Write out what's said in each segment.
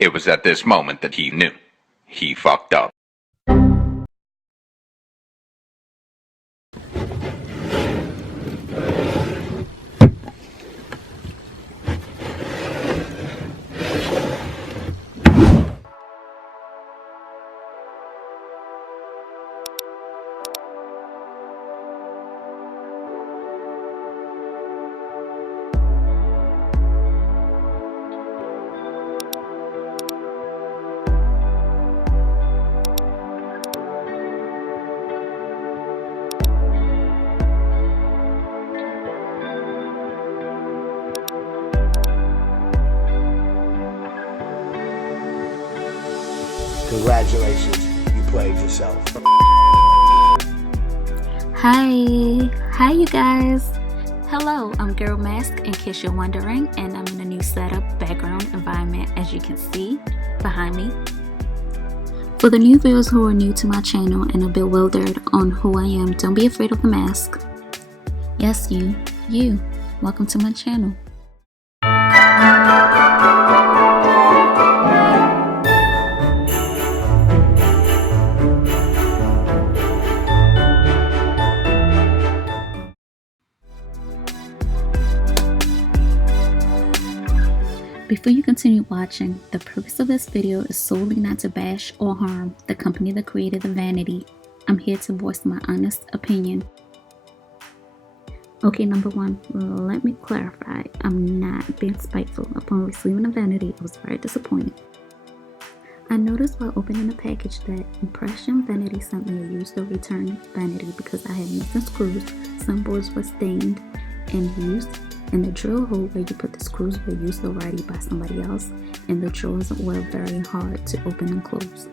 It was at this moment that he knew. He fucked up. Congratulations, you played yourself. Hi you guys. Hello, I'm Girl Mask in case you're wondering, and I'm in a new setup, background, environment, as you can see behind me. For the new viewers who are new to my channel and are bewildered on who I am, don't be afraid of the mask. Yes, you, welcome to my channel. Before you continue watching, the purpose of this video is solely not to bash or harm the company that created the Vanity. I'm here to voice my honest opinion. Okay, number one, let me clarify. I'm not being spiteful. Upon receiving the Vanity, I was very disappointed. I noticed while opening the package that Impression Vanity sent me a used or returned Vanity because I had missing screws, some boards were stained and used, and the drill hole where you put the screws were used already by somebody else, and the drawers were very hard to open and close.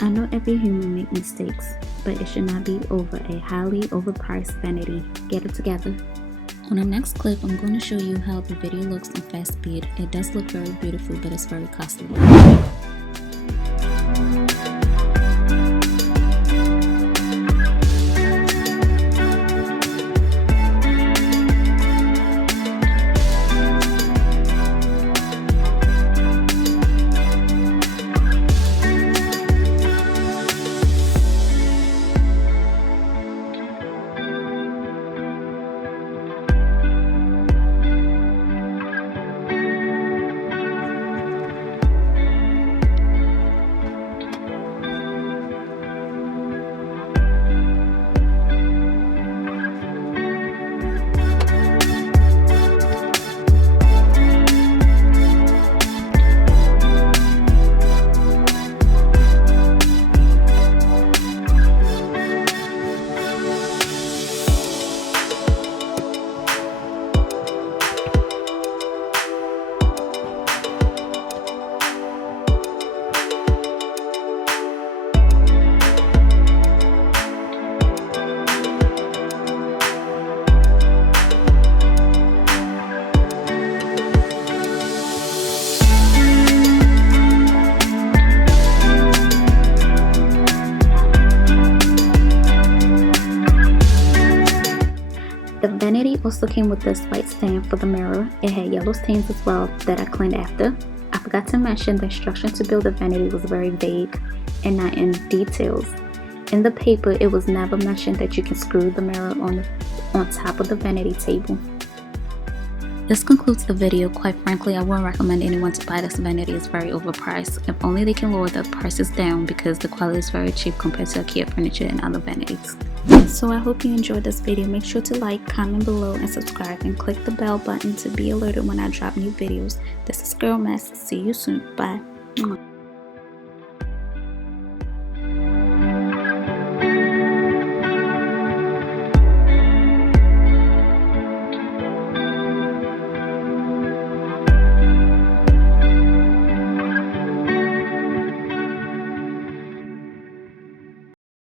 I know every human makes mistakes, but it should not be over a highly overpriced Vanity. Get it together. On the next clip, I'm going to show you how the video looks in fast speed. It does look very beautiful, but it's very costly. The Vanity also came with this white stand for the mirror. It had yellow stains as well that I cleaned after. I forgot to mention the instruction to build the Vanity was very vague and not in details. In the paper, it was never mentioned that you can screw the mirror on top of the Vanity table. This concludes the video. Quite frankly, I wouldn't recommend anyone to buy this Vanity. It's very overpriced. If only they can lower the prices down because the quality is very cheap compared to IKEA furniture and other Vanities. So I hope you enjoyed this video. Make sure to like, comment below, and subscribe, and click the bell button to be alerted when I drop new videos. This is Girl Mess. See you soon. Bye.